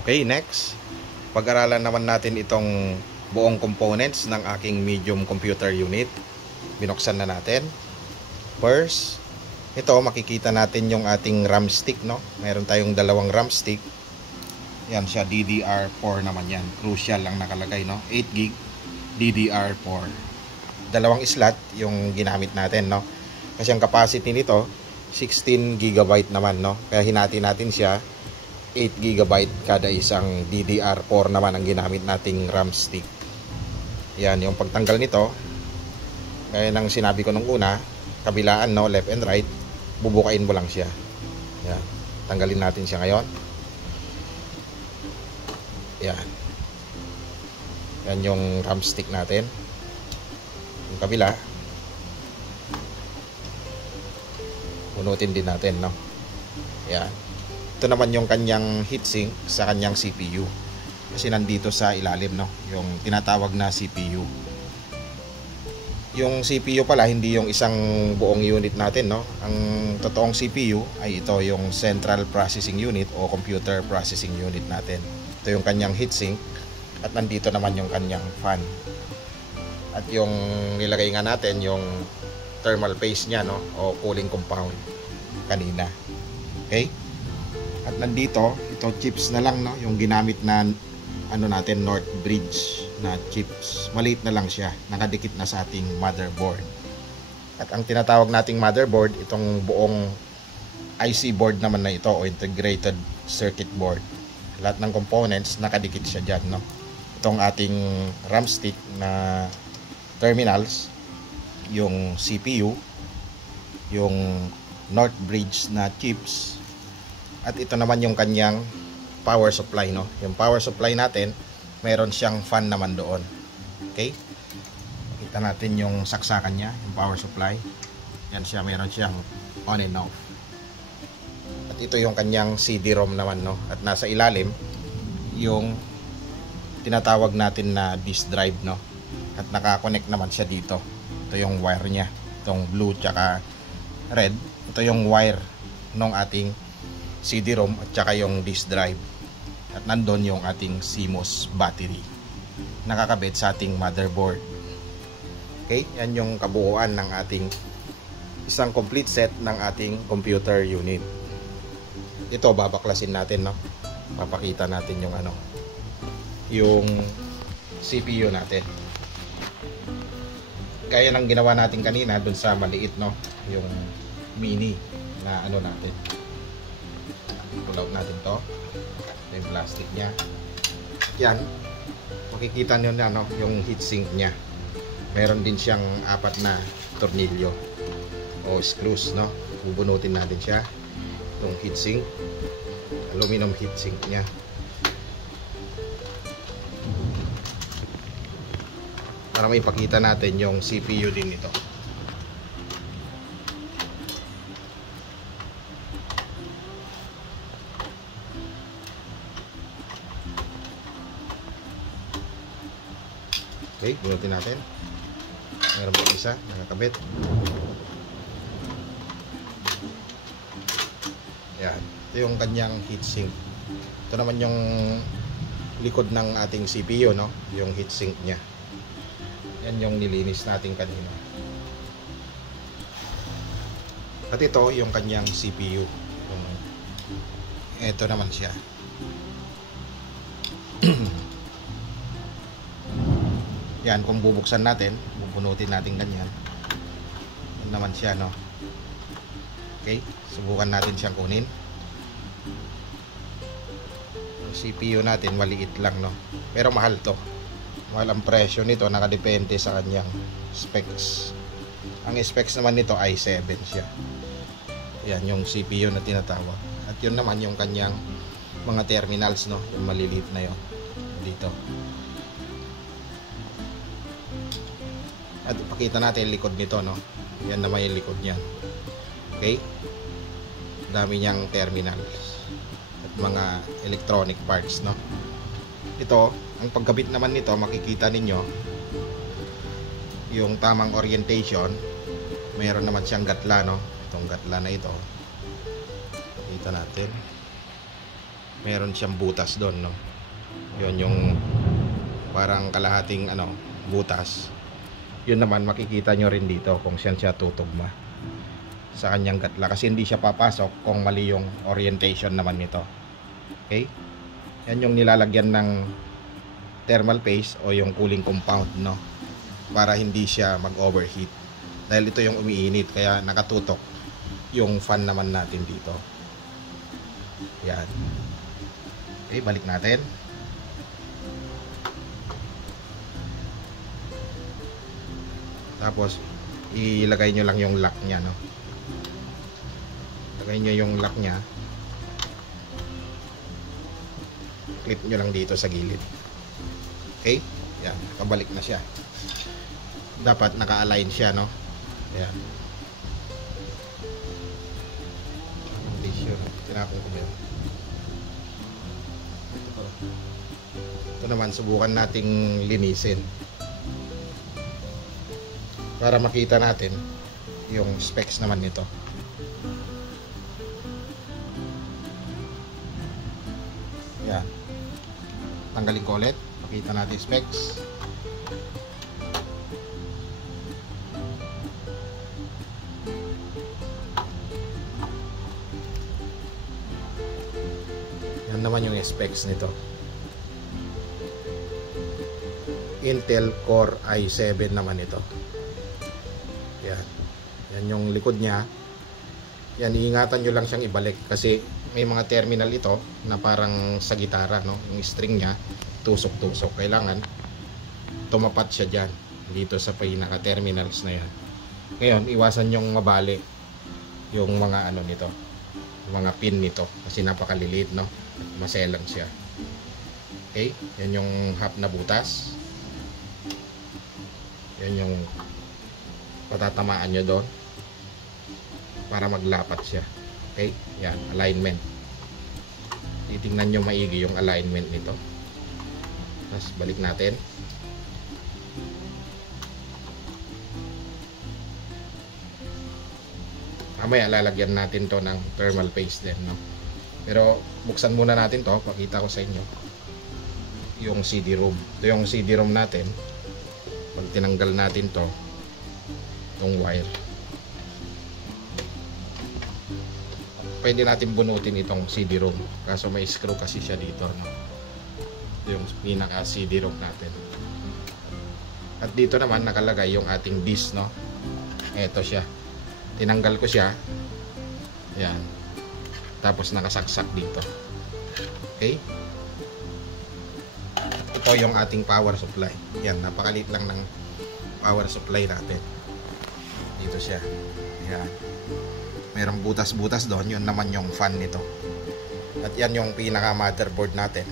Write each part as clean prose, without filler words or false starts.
Okay, next. Pag-aralan naman natin itong buong components ng aking medium computer unit. Binuksan na natin. First, ito makikita natin yung ating RAM stick, no? Meron tayong dalawang RAM stick. Yan siya, DDR4 naman yan. Crucial lang nakalagay, no? 8GB DDR4. Dalawang slot yung ginamit natin, no? Kasi ang capacity nito 16GB naman, no? Kaya hinati natin siya 8GB kada isang DDR4 naman ang ginamit nating RAM stick. Yan, yung pagtanggal nito, gaya ng sinabi ko nung una, kabilaan, no, left and right, bubukain mo lang siya. Yan, tanggalin natin siya ngayon. Yan. Yan yung RAM stick natin. Yung kabila, punutin din natin, no. Yan. Ito naman yung kanyang heatsink sa kanyang CPU. Kasi nandito sa ilalim, no, yung tinatawag na CPU. Yung CPU pala hindi yung isang buong unit natin, no. Ang totoong CPU ay ito yung Central Processing Unit o Computer Processing Unit natin. Ito yung kanyang heatsink at nandito naman yung kanyang fan. At yung nilagay nga natin yung thermal paste niya, no, o cooling compound kanina. Okay? At nandito, ito chips na lang, no, yung ginamit na ano natin, North Bridge na chips. Maliit na lang siya, nakadikit na sa ating motherboard. At ang tinatawag nating motherboard, itong buong IC board naman na ito o integrated circuit board. Lahat ng components nakadikit siya diyan, no. Itong ating RAM stick na terminals, yung CPU, yung North Bridge na chips, at ito naman yung kanyang power supply, no. Yung power supply natin, meron siyang fan naman doon. Okay? Kita natin yung saksakan niya, yung power supply. Yan siya, meron siyang on and off. At ito yung kanyang CD-ROM naman, no. At nasa ilalim yung tinatawag natin na disk drive, no. At naka-connect naman siya dito. Ito yung wire niya, itong blue tsaka red. Ito yung wire ng ating CD-ROM at saka yung disk drive. At nandun yung ating CMOS battery nakakabit sa ating motherboard. Okay, yan yung kabuuan ng ating isang complete set ng ating computer unit. Ito babaklasin natin, no. Papakita natin yung ano, yung CPU natin. Gaya ng ginawa natin kanina dun sa maliit, no, yung mini na ano natin. Pull out natin to. Ito yung plastic nya. Yan, makikita nyo na, no, yung heatsink nya. Meron din siyang 4 na tornilyo o screws, no. Bubunutin natin siya. Itong heatsink, aluminum heatsink nya. Para may ipakita natin yung CPU din nito. Okay, bunutin natin. Meron pa isa nakakabit. Yan, ito yung kanyang heatsink. Ito naman yung likod ng ating CPU, no, yung heatsink nya. Yan yung nilinis natin kanina. At ito yung kanyang CPU. Ito naman siya. Yan, kung bubuksan natin, bubunutin natin ganyan. Yan naman siya, no. Okay, subukan natin siyang kunin. Yung CPU natin maliit lang, no. Pero mahal to. Mahal ang presyo nito, nakadepende sa kanyang specs. Ang specs naman nito ay i7 siya. Yan yung CPU na tinatawag. At yun naman yung kanyang mga terminals, no, yung maliliit na yon dito. At ipakita natin yung likod nito, no. Yan naman yung likod niyan. Okay, dami niyang terminals at mga electronic parts, no. Ito, ang pagkabit naman nito, makikita ninyo yung tamang orientation. Mayroon naman siyang gatla, no. Itong gatla na ito, kita natin. meron siyang butas doon, no? Yun yung parang kalahating butas. Yun naman makikita nyo rin dito kung saan siya tutugma sa kanyang gatla, kasi hindi siya papasok kung mali yung orientation naman nito. Okay, yan yung nilalagyan ng thermal paste o yung cooling compound, no, para hindi siya mag overheat, dahil ito yung umiinit kaya nakatutok yung fan naman natin dito. Yan. Okay, balik natin. Tapos ilagay nyo lang yung lock nya, no. Lagay nyo yung lock nya, clip nyo lang dito sa gilid. Okay, yan, kabalik na siya. Dapat naka-align siya, no. Yan. Tinapon ko yun. Ito naman, subukan nating linisin para makita natin yung specs naman nito. Yan. Tanggalin ko ulit. Makita natin specs. Yan naman yung specs nito. Intel Core i7 naman ito. Yan. Yan yung likod niya. Yan, iingatan nyo lang siyang ibalik kasi may mga terminal ito na parang sa gitara, no? Yung string niya tusok-tusok. Kailangan tumapat siya dyan dito sa pinaka terminals na yan. Ngayon, iwasan yung mabali yung mga nito, mga pin nito kasi napakaliliit, no? Maselang siya. Okay, yan yung half na butas. Yan yung patatamaan nyo doon para maglapat siya. Okay, yan, alignment. Titingnan nyo maigi yung alignment nito. Tapos balik natin. Mamaya lalagyan natin to ng thermal paste din, no? Pero buksan muna natin to, pakita ko sa inyo yung CD-ROM. Ito yung CD-ROM natin. Pag tinanggal natin to, itong wire, pwede natin bunutin itong CD-ROM, kaso may screw kasi siya dito, no? Ito yung pinaka CD-ROM natin. At dito naman nakalagay yung ating disk, no? Ito siya. Tinanggal ko siya. Yan. Tapos nakasaksak dito. Okay? Ito yung ating power supply. Yan, napakalit lang ng power supply natin. Dito siya. Yan. Merong butas-butas doon. Yun naman yung fan nito. At yan yung pinaka motherboard natin.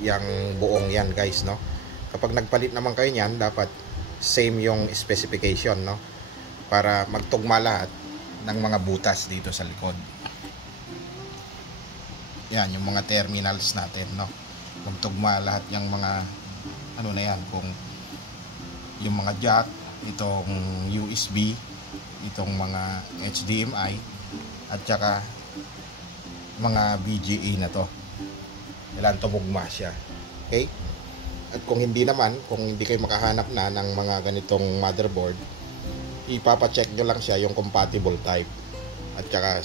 Yang buong yan, guys, no? Kapag nagpalit naman kayo niyan, dapat same yung specification, no? Para magtugma lahat ng mga butas dito sa likod. Yan, yung mga terminals natin, no? Magtugma lahat yung mga na yan, kung yung mga jack, itong USB, itong mga HDMI, at saka mga VGA na to. Kailangan tumugma siya. Okay? At kung hindi naman, kung hindi kayo makahanap na ng mga ganitong motherboard, ipapacheck nyo lang siya yung compatible type, at saka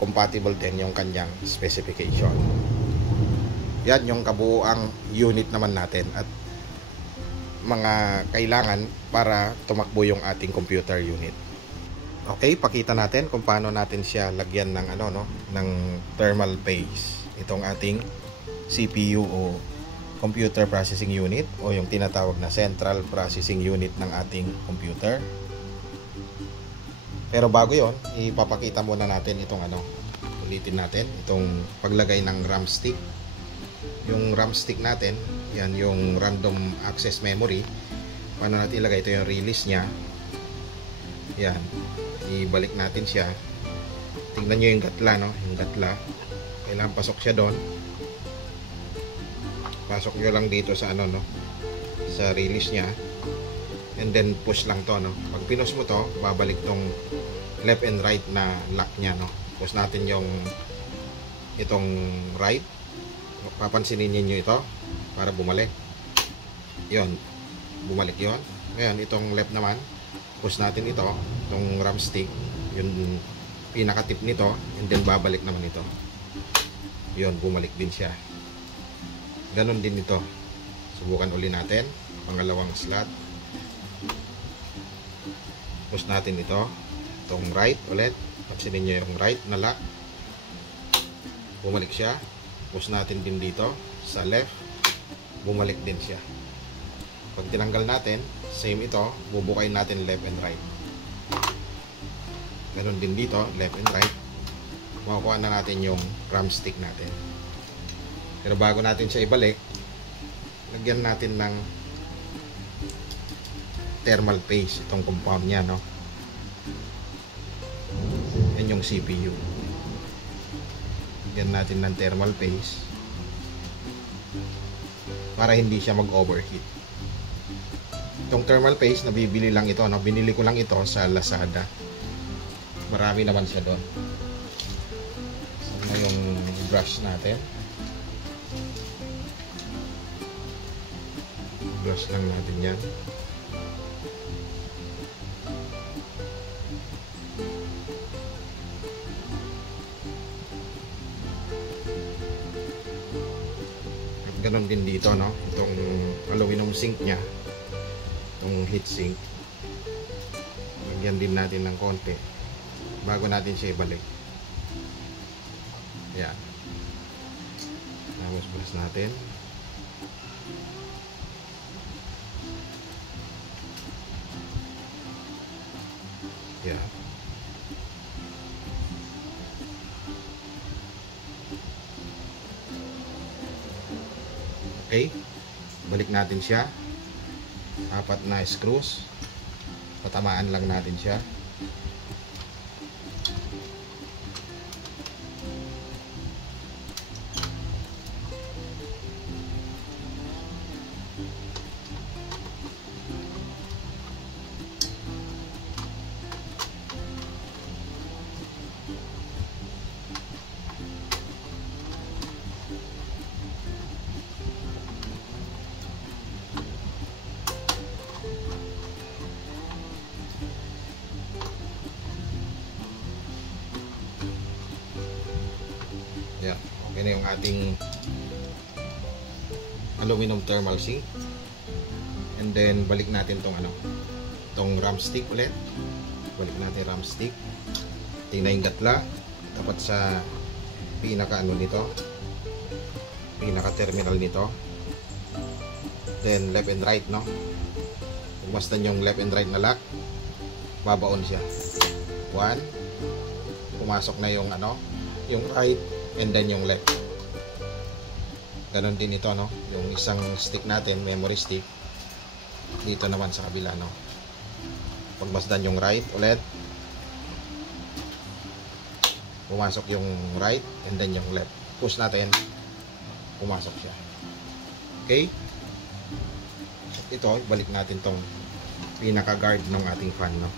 compatible din yung kanyang specification. Yan yung kabuuang unit naman natin at mga kailangan para tumakbo yung ating computer unit. Okay, pakita natin kung paano natin siya lagyan ng ng thermal paste. Itong ating CPU o computer processing unit, o yung tinatawag na central processing unit ng ating computer. Pero bago yon, ipapakita muna natin itong ulitin natin itong paglagay ng RAM stick. Yung RAM stick natin, yan yung random access memory. Paano natin ilagay? Ito yung release nya. Yan, ibalik natin siya. Tingnan nyo yung gatla, no? Yung gatla, kailangan pasok siya doon. Pasok nyo lang dito sa sa release nya, and then push lang to, no? Pag pinush mo to, babalik tong left and right na lock nya, no? Push natin yung itong right, papansinin niyo ito para bumalik. Yon, bumalik yon. Ngayon, itong left naman, push natin ito, itong ram stick, yung pinaka-tip nito, and then babalik naman ito. Yon, bumalik din siya. Ganon din ito. Subukan uli natin. Pangalawang slot. Push natin ito. Itong right ulit. Pansinin nyo yung right na lock. Bumalik siya. Push natin din dito. Sa left. Bumalik din siya. Pag tinanggal natin, same ito. Bubukayin natin left and right. Ganon din dito. Left and right. Makukuha na natin yung ram stick natin. Pero bago natin siya ibalik, lagyan natin ng thermal paste itong compound niya, no? Yan yung CPU. Lagyan natin ng thermal paste para hindi siya mag-overheat. Itong thermal paste, nabibili lang ito, no? Binili ko lang ito sa Lazada. Marami naman siya doon. Saan na yung brush natin? Brush lang natin yan. At ganon din dito, no? Itong aluminum sink nya, itong heat sink, lagyan din natin ng konti bago natin siya ibalik. Yan. Tapos brush natin. Yeah. Okay. Balik natin siya. 4 na screws. Patamaan lang natin siya. Yeah, okay na yung ating aluminum thermal sink. And then balik natin tong tong ram stick ulit. Balik natin ram stick. Tingnan yung gatla tapat sa pinaka nito, pinaka terminal nito. Then left and right, no? Kung masdan yung left and right na lock, babaon siya. 1, pumasok na yung yung right, and then yung left. Ganon din ito, no? Yung isang stick natin, memory stick, dito naman sa kabila, no? Pagmasdan yung right ulit, pumasok yung right, and then yung left. Push natin, pumasok siya. Okay? Ito, balik natin tong pinaka guard ng ating fan, no?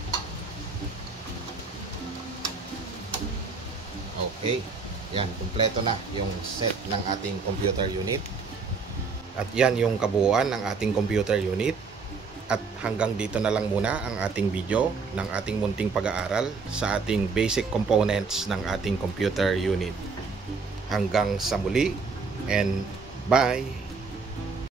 Okay. Yan, kumpleto na yung set ng ating computer unit. At yan yung kabuuan ng ating computer unit. At hanggang dito na lang muna ang ating video ng ating munting pag-aaral sa ating basic components ng ating computer unit. Hanggang sa muli, and bye!